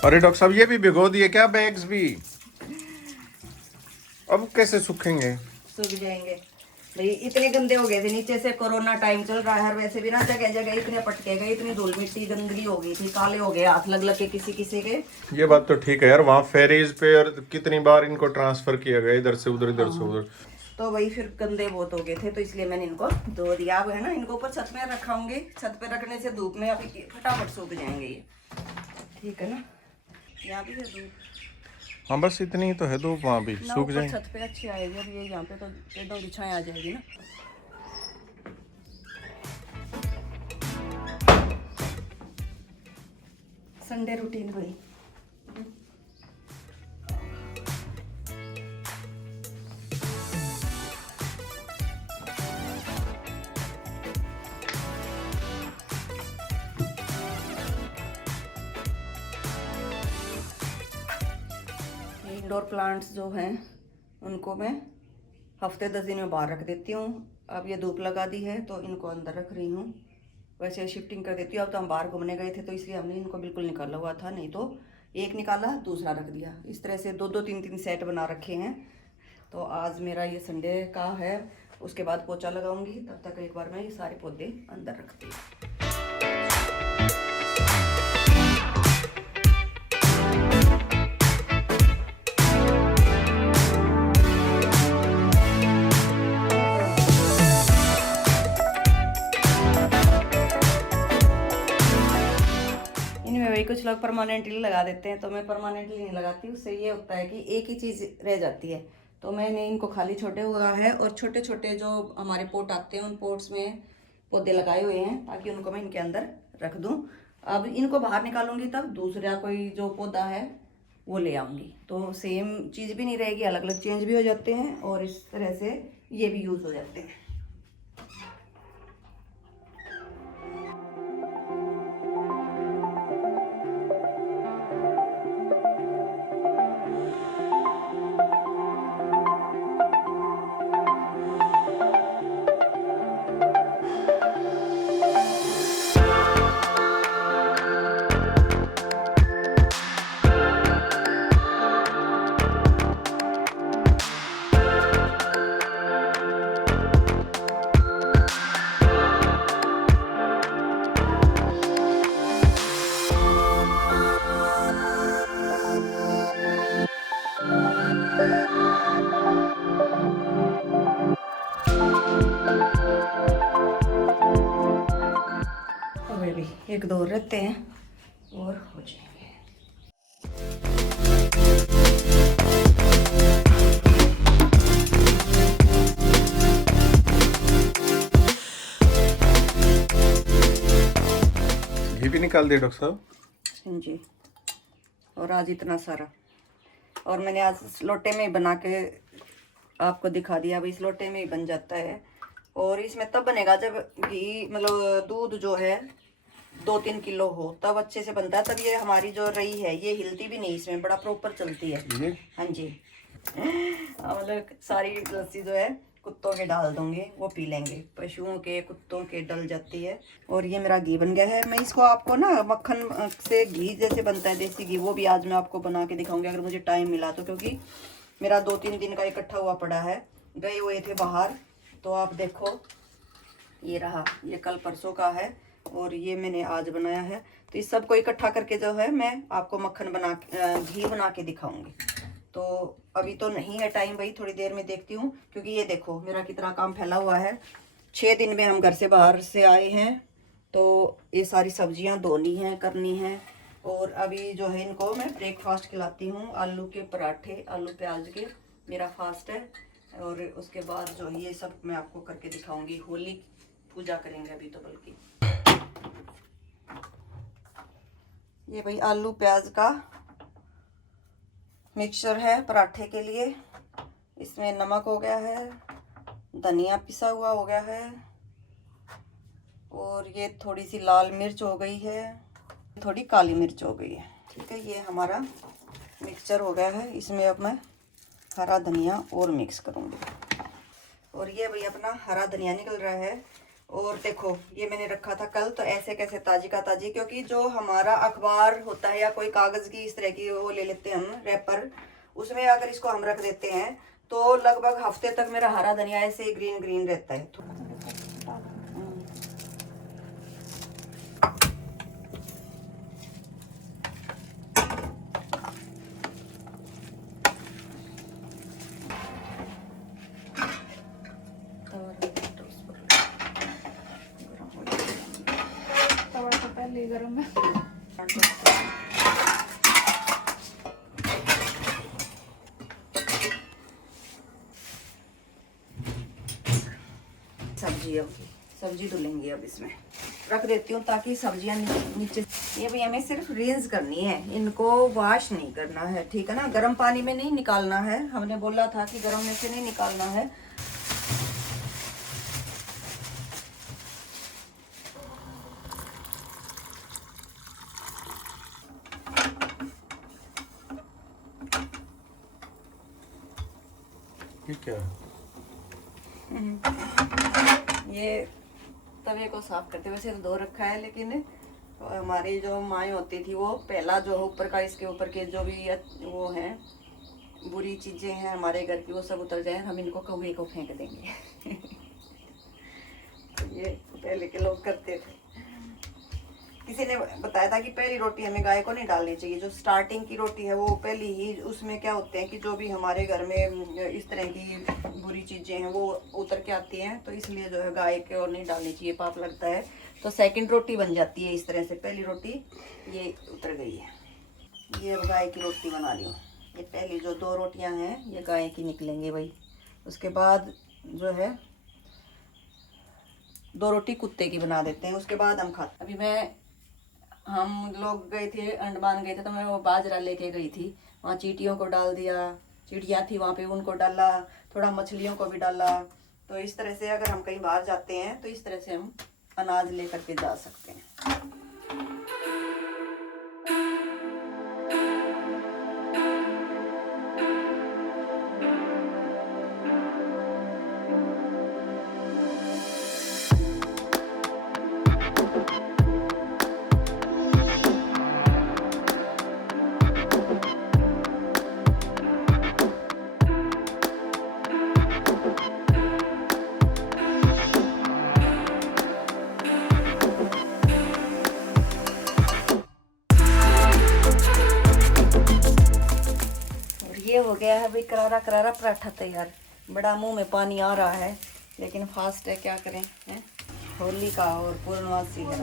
अरे डॉक्टर साहब ये भी भिगो दिए क्या बैग्स भी? अब कैसे सूखेंगे? सूख जाएंगे भाई, इतने गंदे हो गए थे। नीचे से कोरोना टाइम चल रहा है, वैसे भी ना जगह जगह इतने पटके गए, इतनी धूल मिट्टी गंदगी हो गई थी, काले हो गए हाथ लग लग के किसी किसी के। ये बात तो ठीक है यार, वहाँ फेरीज पे और कितनी बार इनको ट्रांसफर किया गया, इधर से उधर इधर से उधर। तो वही फिर गंदे बहुत हो गए थे, तो इसलिए मैंने इनको धो दिया। अब है ना, इनको ऊपर छत में रखाऊंगी। छत पे रखने से धूप में अभी फटाफट सूख जाएंगे ये, ठीक है ना। यहाँ भी है धूप हाँ बस इतनी ही तो है धूप, वहाँ भी ना, सूख ऊपर जाएंगे। छत पे अच्छी आएगी। अब ये यहाँ पे तो एकदम बिछाएं आ जाएगी ना। संडे रूटीन वही। इंडोर प्लांट्स जो हैं उनको मैं हफ्ते 10 दिन में बाहर रख देती हूँ। अब ये धूप लगा दी है तो इनको अंदर रख रही हूँ। वैसे शिफ्टिंग कर देती हूँ। अब तो हम बाहर घूमने गए थे तो इसलिए हमने इनको बिल्कुल निकाला हुआ था, नहीं तो एक निकाला दूसरा रख दिया। इस तरह से 2-2 3-3 सेट बना रखे हैं। तो आज मेरा ये संडे का है, उसके बाद पोछा लगाऊंगी। तब तक एक बार मैं ये सारे पौधे अंदर रखती हूँ। कुछ लोग परमानेंटली लगा देते हैं, तो मैं परमानेंटली नहीं लगाती। उससे ये होता है कि एक ही चीज़ रह जाती है। तो मैंने इनको खाली छोटे हुआ है और छोटे छोटे जो हमारे पोट आते हैं उन पोट्स में पौधे लगाए हुए हैं, ताकि उनको मैं इनके अंदर रख दूं। अब इनको बाहर निकालूंगी तब दूसरा कोई जो पौधा है वो ले आऊँगी, तो सेम चीज़ भी नहीं रहेगी, अलग अलग चेंज भी हो जाते हैं और इस तरह से ये भी यूज़ हो जाते हैं। एक दो रहते हैं और हो जाएंगे। घी भी निकाल दिया डॉक्टर साहब? जी, और आज इतना सारा। और मैंने आज इस लोटे में ही बना के आपको दिखा दिया। अब इस लोटे में ही बन जाता है। और इसमें तब बनेगा जब घी मतलब दूध जो है 2-3 किलो हो, तब अच्छे से बनता है। तब ये हमारी जो रही है ये हिलती भी नहीं, इसमें बड़ा प्रॉपर चलती है। हाँ जी, मतलब सारी लस्सी जो है कुत्तों के डाल दूंगी, वो पी लेंगे। पशुओं के कुत्तों के डल जाती है। और ये मेरा घी बन गया है। मैं इसको आपको ना मक्खन से घी जैसे बनता है देसी घी, वो भी आज मैं आपको बना के दिखाऊंगी अगर मुझे टाइम मिला तो, क्योंकि मेरा 2-3 दिन का इकट्ठा हुआ पड़ा है। गए हुए थे बाहर, तो आप देखो ये रहा, ये कल परसों का है और ये मैंने आज बनाया है। तो इस सब को इकट्ठा करके जो है मैं आपको मक्खन बना घी बना के दिखाऊंगी। तो अभी तो नहीं है टाइम, भाई थोड़ी देर में देखती हूँ, क्योंकि ये देखो मेरा कितना काम फैला हुआ है। 6 दिन में हम घर से बाहर से आए हैं, तो ये सारी सब्जियां धोनी हैं, करनी हैं। और अभी जो है इनको मैं ब्रेकफास्ट खिलाती हूँ, आलू के पराठे, आलू प्याज के, मेरा फास्ट है। और उसके बाद जो ये सब मैं आपको करके दिखाऊंगी। होली पूजा करेंगे अभी तो, बल्कि ये भाई आलू प्याज का मिक्सचर है पराठे के लिए। इसमें नमक हो गया है, धनिया पिसा हुआ हो गया है, और ये थोड़ी सी लाल मिर्च हो गई है, थोड़ी काली मिर्च हो गई है। ठीक है, ये हमारा मिक्सचर हो गया है। इसमें अब मैं हरा धनिया और मिक्स करूँगी। और ये भाई अपना हरा धनिया निकल रहा है। और देखो ये मैंने रखा था कल, तो ऐसे कैसे ताजी का ताजी, क्योंकि जो हमारा अखबार होता है या कोई कागज की इस तरह की वो ले लेते हैं हम रैपर, उसमें अगर इसको हम रख देते हैं तो लगभग हफ्ते तक मेरा हरा धनिया ऐसे ग्रीन ग्रीन रहता है। तवा तो पहले ही गरम है। सब्जी धुलेंगी अब इसमें रख देती हूँ ताकि सब्जियां नीचे। ये भी हमें सिर्फ रिंस करनी है, इनको वॉश नहीं करना है, ठीक है ना। गर्म पानी में नहीं निकालना है, हमने बोला था कि गर्म में से नहीं निकालना है। ठीक है, ये तवे को साफ करते, वैसे तो धो रखा है, लेकिन हमारी जो माएँ होती थी वो पहला जो ऊपर का, इसके ऊपर के जो भी वो हैं बुरी चीजें हैं हमारे घर की, वो सब उतर जाए, हम इनको कौवे को फेंक देंगे। तो ये पहले के लोग करते थे। किसी ने बताया था कि पहली रोटी हमें गाय को नहीं डालनी चाहिए, जो स्टार्टिंग की रोटी है वो पहली ही, उसमें क्या होते हैं कि जो भी हमारे घर में इस तरह की बुरी चीजें हैं वो उतर के आती हैं, तो इसलिए जो है गाय को नहीं डालनी चाहिए, पाप लगता है। तो सेकंड रोटी बन जाती है इस तरह से। पहली रोटी ये उतर गई है, ये अब गाय की रोटी बना रही हूँ। ये पहली जो 2 रोटियां हैं ये गाय की निकलेंगी भाई। उसके बाद जो है 2 रोटी कुत्ते की बना देते हैं, उसके बाद हम खाते। अभी हम लोग गए थे, अंडमान गए थे, तो मैं वो बाजरा लेके गई थी, वहाँ चींटियों को डाल दिया, चिड़िया थी वहाँ पे उनको डाला, थोड़ा मछलियों को भी डाला। तो इस तरह से अगर हम कहीं बाहर जाते हैं तो इस तरह से हम अनाज लेकर के जा सकते हैं। ये हो गया है भाई करारा करारा पराठा तैयार। बड़ा मुंह में पानी आ रहा है, लेकिन फास्ट है, क्या करें, हैं? होली का और पूर्णमासी है,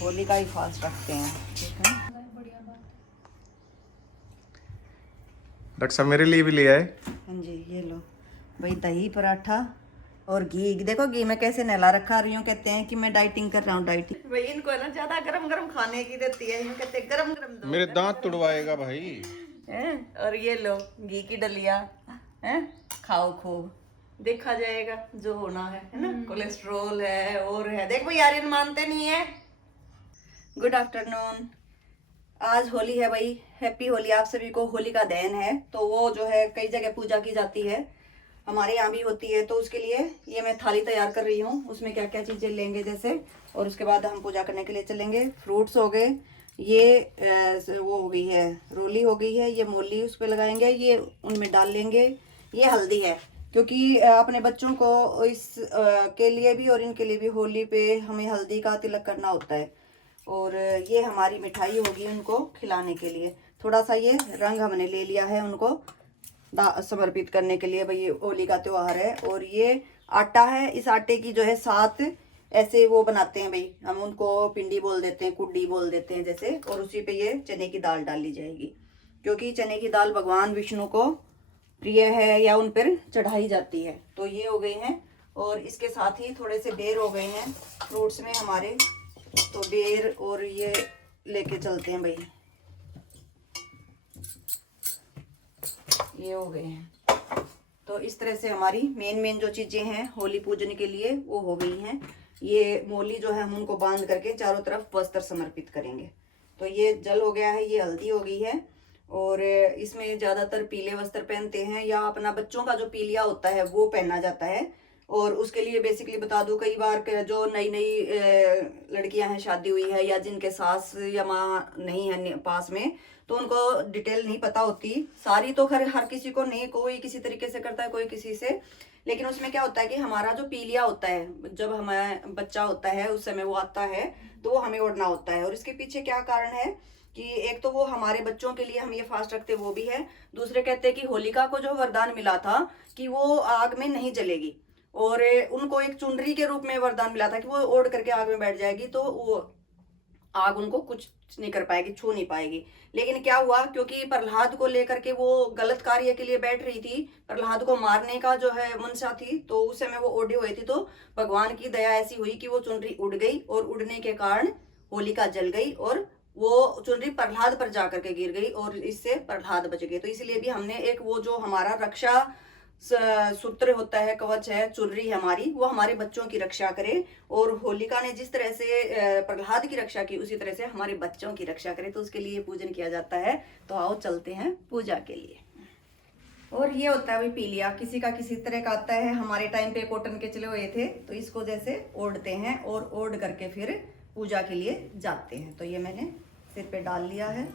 होली का ही फास्ट रखते हैं, ठीक है। डॉक्टर साहब मेरे लिए भी ले आए। हाँ जी, ये लो भाई, दही पराठा और घी। देखो घी में कैसे नहला रखा रही हूँ, कहते हैं कि मैं डाइटिंग कर रहा हूँ। डाइटिंग भाई इनको है ना ज्यादा गरम गरम खाने की देती है, कहते हैं गरम गरम दो। मेरे दांत तुड़वाएगा भाई। हैं? और ये लो घी की डलिया, हैं? खाओ खूब, देखा जाएगा जो होना है ना। कोलेस्ट्रोल है और है, देखो यार इन मानते नहीं है। गुड आफ्टरनून, आज होली है भाई, हैप्पी होली आप सभी को। होली का दहन है, तो वो जो है कई जगह पूजा की जाती है, हमारे यहाँ भी होती है। तो उसके लिए ये मैं थाली तैयार कर रही हूँ, उसमें क्या क्या चीज़ें लेंगे जैसे, और उसके बाद हम पूजा करने के लिए चलेंगे। फ्रूट्स हो गए, ये वो हो गई है रोली हो गई है, ये मोली उस पर लगाएंगे, ये उनमें डाल लेंगे। ये हल्दी है, क्योंकि अपने बच्चों को इस के लिए भी और इनके लिए भी होली पे हमें हल्दी का तिलक करना होता है। और ये हमारी मिठाई होगी उनको खिलाने के लिए। थोड़ा सा ये रंग हमने ले लिया है उनको समर्पित करने के लिए, भाई ये होली का त्योहार है। और ये आटा है, इस आटे की जो है 7 ऐसे वो बनाते हैं भाई, हम उनको पिंडी बोल देते हैं, कुड्डी बोल देते हैं जैसे। और उसी पे ये चने की दाल डाली जाएगी, क्योंकि चने की दाल भगवान विष्णु को प्रिय है या उन पर चढ़ाई जाती है। तो ये हो गई हैं, और इसके साथ ही थोड़े से बेर हो गए हैं फ्रूट्स में हमारे, तो बेर और ये लेके चलते हैं भाई, ये हो गए हैं। तो इस तरह से हमारी मेन जो चीजें हैं होली पूजन के लिए वो हो गई हैं। ये मोली जो है हम उनको बांध करके चारों तरफ वस्त्र समर्पित करेंगे। तो ये जल हो गया है, ये हल्दी हो गई है, और इसमें ज्यादातर पीले वस्त्र पहनते हैं, या अपना बच्चों का जो पीलिया होता है वो पहना जाता है। और उसके लिए बेसिकली बता दूं, कई बार जो नई नई लड़कियां हैं, शादी हुई है, या जिनके सास या माँ नहीं है पास में, तो उनको डिटेल नहीं पता होती सारी। तो हर किसी को नहीं, कोई किसी तरीके से करता है, कोई किसी से। लेकिन उसमें क्या होता है कि हमारा जो पीलिया होता है, जब हमारा बच्चा होता है उस समय वो आता है, तो वो हमें ओढ़ना होता है। और इसके पीछे क्या कारण है कि एक तो वो हमारे बच्चों के लिए हम ये फास्ट रखते, वो भी है। दूसरे कहते हैं कि होलिका को जो वरदान मिला था कि वो आग में नहीं जलेगी, और उनको एक चुनरी के रूप में वरदान मिला था कि वो ओढ़ करके आग में बैठ जाएगी, तो वो आग उनको कुछ नहीं कर पाएगी, छू नहीं पाएगी। लेकिन क्या हुआ, क्योंकि प्रहलाद को लेकर के वो गलत कार्य के लिए बैठ रही थी, प्रहलाद को मारने का जो है मंशा थी, तो उस समय वो ओढ़े हुए थी, तो भगवान की दया ऐसी हुई कि वो चुनरी उड़ गई, और उड़ने के कारण होलिका जल गई, और वो चुनरी प्रहलाद पर जाकर के गिर गई, और इससे प्रहलाद बच गए। तो इसलिए भी हमने एक वो जो हमारा रक्षा सूत्र होता है, कवच है, चुनरी हमारी, वो हमारे बच्चों की रक्षा करे। और होलिका ने जिस तरह से प्रहलाद की रक्षा की, उसी तरह से हमारे बच्चों की रक्षा करे, तो उसके लिए पूजन किया जाता है। तो आओ चलते हैं पूजा के लिए। और ये होता है भाई पीलिया, किसी का किसी तरह का आता है। हमारे टाइम पे कॉटन के चले हुए थे, तो इसको जैसे ओढ़ते हैं और ओढ़ करके फिर पूजा के लिए जाते हैं। तो ये मैंने सिर पे डाल लिया है।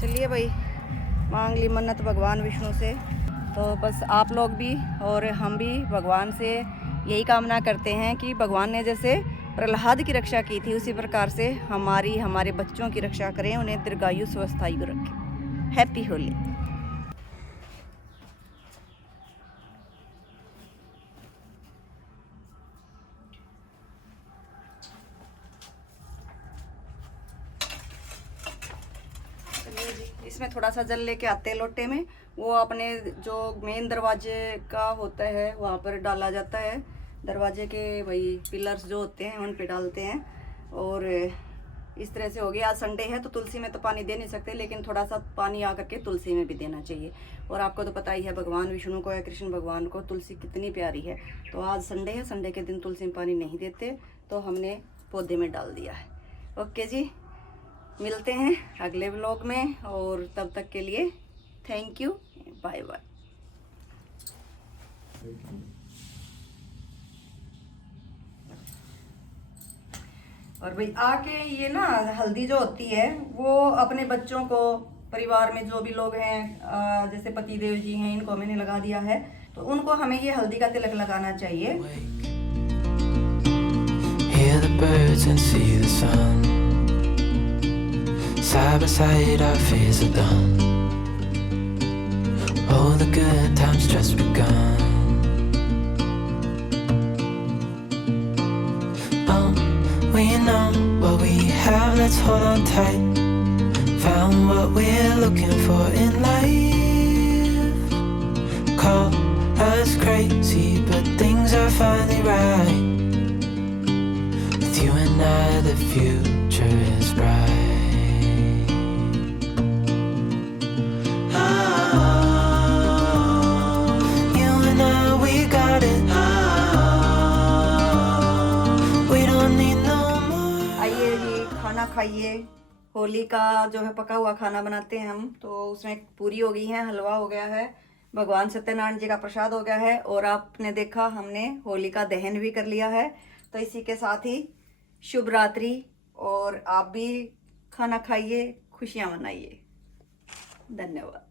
चलिए भाई, मांग ली मन्नत भगवान विष्णु से। तो बस आप लोग भी और हम भी भगवान से यही कामना करते हैं कि भगवान ने जैसे प्रहलाद की रक्षा की थी, उसी प्रकार से हमारे बच्चों की रक्षा करें, उन्हें दीर्घायु स्वस्थायु रखें। हैप्पी होली। इसमें थोड़ा सा जल लेके आते हैं लोटे में, वो अपने जो मेन दरवाजे का होता है वहाँ पर डाला जाता है। दरवाजे के भाई पिलर्स जो होते हैं उन पे डालते हैं। और इस तरह से हो गया। आज संडे है तो तुलसी में तो पानी दे नहीं सकते, लेकिन थोड़ा सा पानी आकर के तुलसी में भी देना चाहिए। और आपको तो पता ही है भगवान विष्णु को या कृष्ण भगवान को तुलसी कितनी प्यारी है। तो आज संडे है, संडे के दिन तुलसी में पानी नहीं देते, तो हमने पौधे में डाल दिया है। ओके जी, मिलते हैं अगले व्लॉग में, और तब तक के लिए थैंक यू, बाय बाय। और भाई आके ये ना हल्दी जो होती है वो अपने बच्चों को, परिवार में जो भी लोग हैं, जैसे पतिदेव जी हैं, इनको मैंने लगा दिया है, तो उनको हमें ये हल्दी का तिलक लगाना चाहिए। Hear the birds and see the sun. Side by side our fears are done. All the good times just begun. let's hold on tight. Found what we're looking for in life. Call us crazy, but things are finally right. With you and I, the future is bright. You and I, we got it. We don't need no more. आइए जी खाना खाइए। होली का जो है पका हुआ खाना बनाते हैं हम, तो उसमें पूरी हो गई है, हलवा हो गया है, भगवान सत्यनारायण जी का प्रसाद हो गया है, और आपने देखा हमने होली का दहन भी कर लिया है। तो इसी के साथ ही शुभ रात्रि, और आप भी खाना खाइए, खुशियां मनाइए। धन्यवाद।